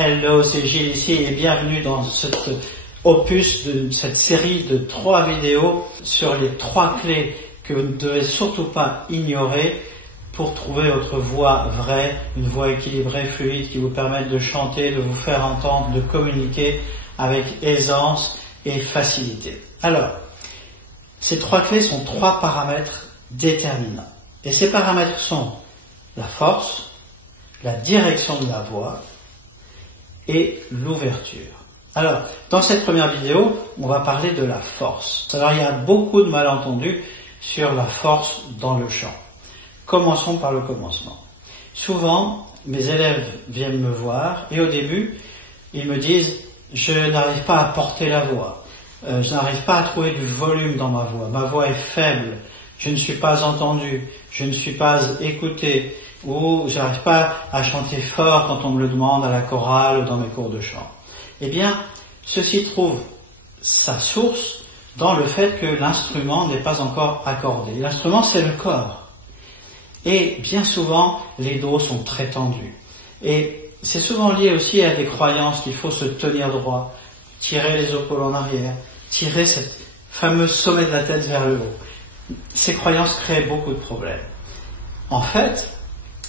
Hello, c'est Gilles ici et bienvenue dans cet opus de cette série de 3 vidéos sur les 3 clés que vous ne devez surtout pas ignorer pour trouver votre voix vraie, une voix équilibrée, fluide, qui vous permette de chanter, de vous faire entendre, de communiquer avec aisance et facilité. Alors, ces 3 clés sont 3 paramètres déterminants. Et ces paramètres sont la force, la direction de la voix et l'ouverture. Alors, dans cette première vidéo, on va parler de la force. Alors, il y a beaucoup de malentendus sur la force dans le chant. Commençons par le commencement. Souvent, mes élèves viennent me voir et au début, ils me disent « Je n'arrive pas à porter la voix, je n'arrive pas à trouver du volume dans ma voix est faible, je ne suis pas entendu, je ne suis pas écouté, ou je n'arrive pas à chanter fort quand on me le demande à la chorale ou dans mes cours de chant. » Eh bien, ceci trouve sa source dans le fait que l'instrument n'est pas encore accordé. L'instrument, c'est le corps. Et bien souvent, les dos sont très tendus. Et c'est souvent lié aussi à des croyances qu'il faut se tenir droit, tirer les épaules en arrière, tirer cette fameuse sommet de la tête vers le haut. Ces croyances créent beaucoup de problèmes. En fait,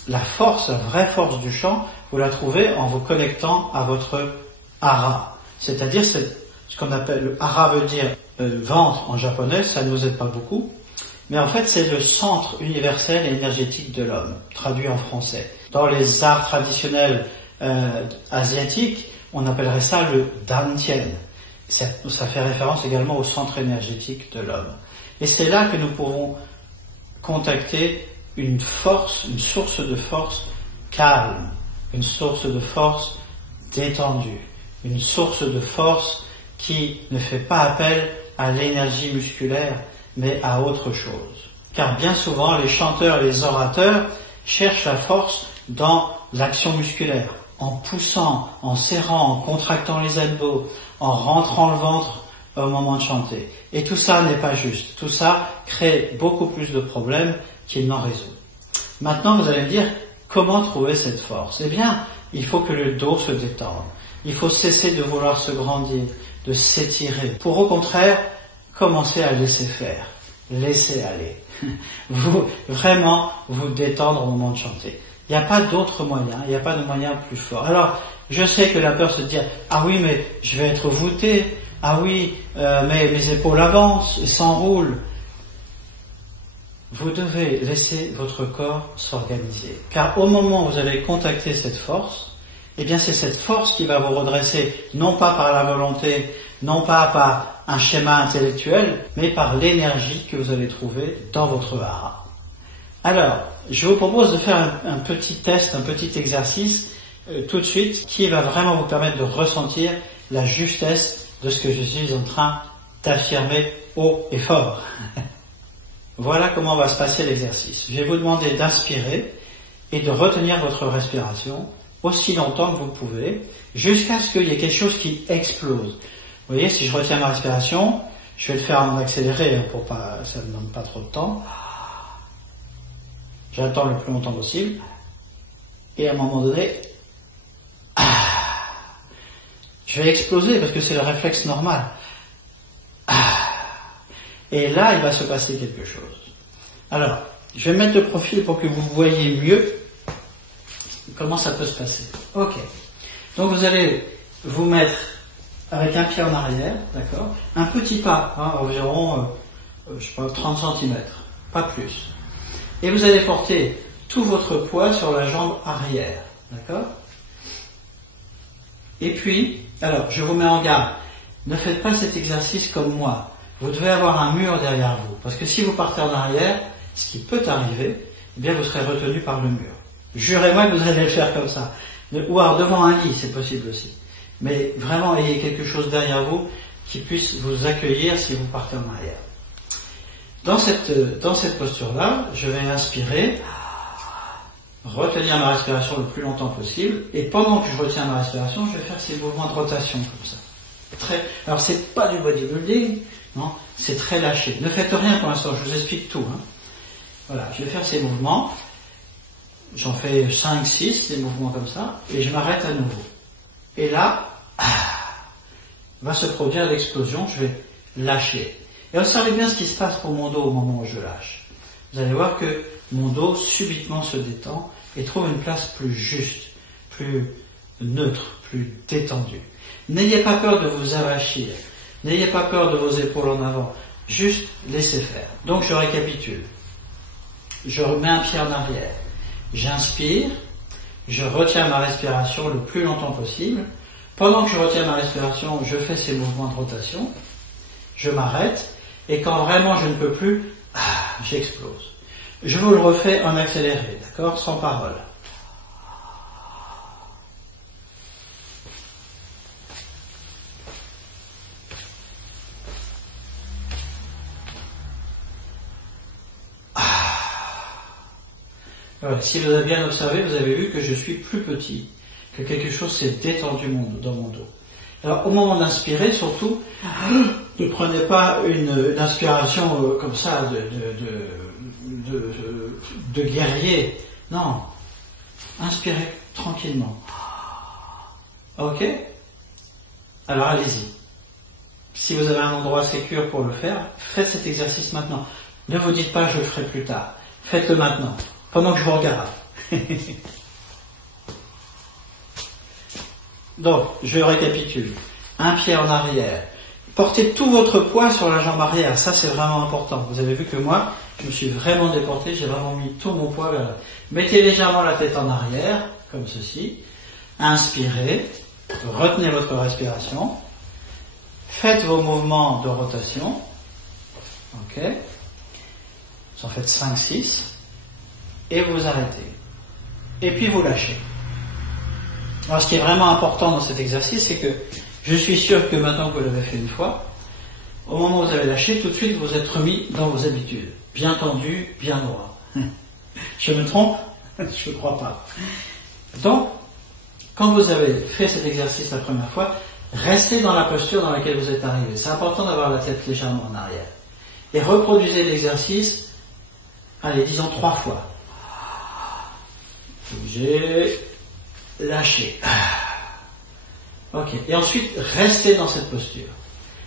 la force, la vraie force du chant, vous la trouvez en vous connectant à votre hara. C'est-à-dire, ce qu'on appelle, le hara veut dire ventre en japonais, ça ne nous aide pas beaucoup. Mais en fait, c'est le centre universel et énergétique de l'homme, traduit en français. Dans les arts traditionnels asiatiques, on appellerait ça le dantian. Ça fait référence également au centre énergétique de l'homme. Et c'est là que nous pouvons contacter une force, une source de force calme, une source de force détendue, une source de force qui ne fait pas appel à l'énergie musculaire, mais à autre chose. Car bien souvent, les chanteurs et les orateurs cherchent la force dans l'action musculaire, en poussant, en serrant, en contractant les elbows, en rentrant le ventre au moment de chanter. Et tout ça n'est pas juste. Tout ça crée beaucoup plus de problèmes qu'il n'en résout. Maintenant, vous allez me dire, comment trouver cette force? Eh bien, il faut que le dos se détende. Il faut cesser de vouloir se grandir, de s'étirer. Pour au contraire, commencer à laisser faire, laisser aller. Vraiment vous détendre au moment de chanter. Il n'y a pas d'autre moyen, il n'y a pas de moyen plus fort. Alors, je sais que la peur se dit « Ah oui, mais je vais être voûté. Ah oui, mais mes épaules avancent et s'enroulent. » Vous devez laisser votre corps s'organiser. Car au moment où vous allez contacter cette force, eh bien c'est cette force qui va vous redresser, non pas par la volonté, non pas par un schéma intellectuel, mais par l'énergie que vous allez trouver dans votre hara. Alors, je vous propose de faire un petit test, un petit exercice tout de suite, qui va vraiment vous permettre de ressentir la justesse de ce que je suis en train d'affirmer haut et fort. Voilà comment va se passer l'exercice. Je vais vous demander d'inspirer et de retenir votre respiration aussi longtemps que vous pouvez, jusqu'à ce qu'il y ait quelque chose qui explose. Vous voyez, si je retiens ma respiration, je vais le faire en accéléré pour pas, ça ne me demande pas trop de temps. J'attends le plus longtemps possible. Et à un moment donné, je vais exploser parce que c'est le réflexe normal. Et là, il va se passer quelque chose. Alors, je vais mettre de profil pour que vous voyez mieux comment ça peut se passer. Ok. Donc vous allez vous mettre avec un pied en arrière, d'accord? Un petit pas, environ, je sais pas, 30 cm, pas plus. Et vous allez porter tout votre poids sur la jambe arrière, d'accord? Et puis, alors, je vous mets en garde, ne faites pas cet exercice comme moi. Vous devez avoir un mur derrière vous, parce que si vous partez en arrière, ce qui peut arriver, eh bien vous serez retenu par le mur. Jurez-moi que vous allez le faire comme ça. Ou alors devant un lit, c'est possible aussi. Mais vraiment, ayez quelque chose derrière vous qui puisse vous accueillir si vous partez en arrière. Dans cette posture-là, je vais inspirer, retenir ma respiration le plus longtemps possible, et pendant que je retiens ma respiration, je vais faire ces mouvements de rotation comme ça. Alors c'est pas du bodybuilding, non, c'est très lâché. Ne faites rien pour l'instant, je vous explique tout. Voilà, je vais faire ces mouvements. J'en fais 5, 6, des mouvements comme ça, et je m'arrête à nouveau. Et là, va se produire l'explosion, je vais lâcher. Et observez bien ce qui se passe pour mon dos au moment où je lâche. Vous allez voir que mon dos subitement se détend et trouve une place plus juste, plus neutre, plus détendue. N'ayez pas peur de vous avachir, n'ayez pas peur de vos épaules en avant, juste laissez faire. Donc je récapitule. Je remets un pied en arrière, j'inspire, je retiens ma respiration le plus longtemps possible. Pendant que je retiens ma respiration, je fais ces mouvements de rotation, je m'arrête, et quand vraiment je ne peux plus, j'explose. Je vous le refais en accéléré, d'accord, sans parole. Voilà, si vous avez bien observé, vous avez vu que je suis plus petit, que quelque chose s'est détendu dans mon dos. Alors au moment d'inspirer, surtout, ne prenez pas une inspiration comme ça de guerrier. Non, inspirez tranquillement. Ok? Alors allez-y. Si vous avez un endroit sécure pour le faire, faites cet exercice maintenant. Ne vous dites pas je le ferai plus tard. Faites-le maintenant, pendant que je vous regarde. Donc, je récapitule. Un pied en arrière. Portez tout votre poids sur la jambe arrière. Ça, c'est vraiment important. Vous avez vu que moi, je me suis vraiment déporté. J'ai vraiment mis tout mon poids vers là. Mettez légèrement la tête en arrière, comme ceci. Inspirez. Retenez votre respiration. Faites vos mouvements de rotation. Ok. Vous en faites 5-6. Et vous arrêtez. Et puis vous lâchez. Alors ce qui est vraiment important dans cet exercice, c'est que je suis sûr que maintenant que vous l'avez fait une fois, au moment où vous avez lâché, tout de suite vous êtes remis dans vos habitudes. Bien tendu, bien droit. Je me trompe? Je ne crois pas. Donc, quand vous avez fait cet exercice la première fois, restez dans la posture dans laquelle vous êtes arrivé. C'est important d'avoir la tête légèrement en arrière. Et reproduisez l'exercice, allez, disons 3 fois. J'ai lâché. Ok. Et ensuite, restez dans cette posture.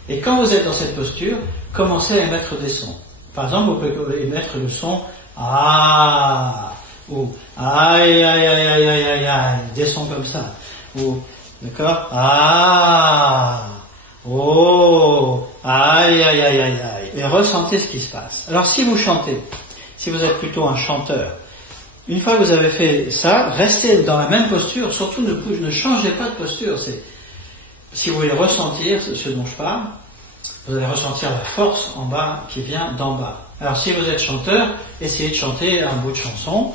Et quand vous êtes dans cette posture, commencez à émettre des sons. Par exemple, vous pouvez émettre le son ah ou aïe aïe aïe aïe aïe aïe aïe, des sons comme ça. Ou d'accord, ah oh aïe aïe aïe aïe aïe. Et ressentez ce qui se passe. Alors si vous chantez, si vous êtes plutôt un chanteur, une fois que vous avez fait ça, restez dans la même posture, surtout ne changez pas de posture. Si vous voulez ressentir ce dont je parle, vous allez ressentir la force en bas qui vient d'en bas. Alors si vous êtes chanteur, essayez de chanter un bout de chanson,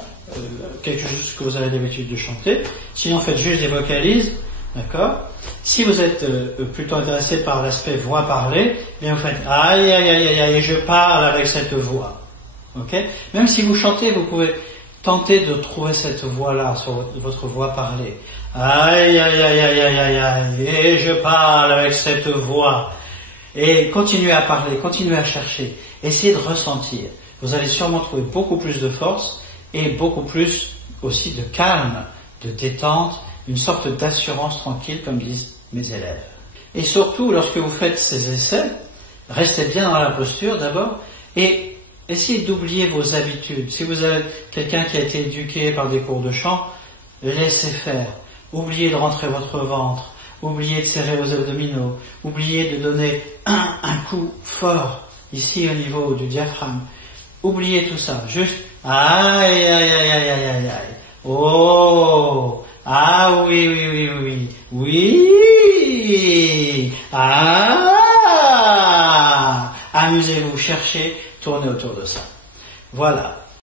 quelque chose que vous avez l'habitude de chanter, sinon faites juste des vocalises, d'accord? Si vous êtes plutôt intéressé par l'aspect voix parlée, bien vous faites aïe aïe aïe aïe aïe, je parle avec cette voix. Ok? Même si vous chantez, vous pouvez tentez de trouver cette voix-là sur votre voix parlée. Aïe, aïe, aïe, aïe, aïe, aïe, aïe, et je parle avec cette voix. Et continuez à parler, continuez à chercher. Essayez de ressentir. Vous allez sûrement trouver beaucoup plus de force et beaucoup plus aussi de calme, de détente, une sorte d'assurance tranquille, comme disent mes élèves. Et surtout, lorsque vous faites ces essais, restez bien dans la posture d'abord et essayez d'oublier vos habitudes. Si vous avez quelqu'un qui a été éduqué par des cours de chant, laissez faire. Oubliez de rentrer votre ventre. Oubliez de serrer vos abdominaux. Oubliez de donner un coup fort ici au niveau du diaphragme. Oubliez tout ça. Juste aïe, aïe, aïe, aïe, aïe, aïe, aïe. Oh, ah oui, oui, oui, oui, oui. Ah, amusez-vous, cherchez, tournez autour de ça. Voilà.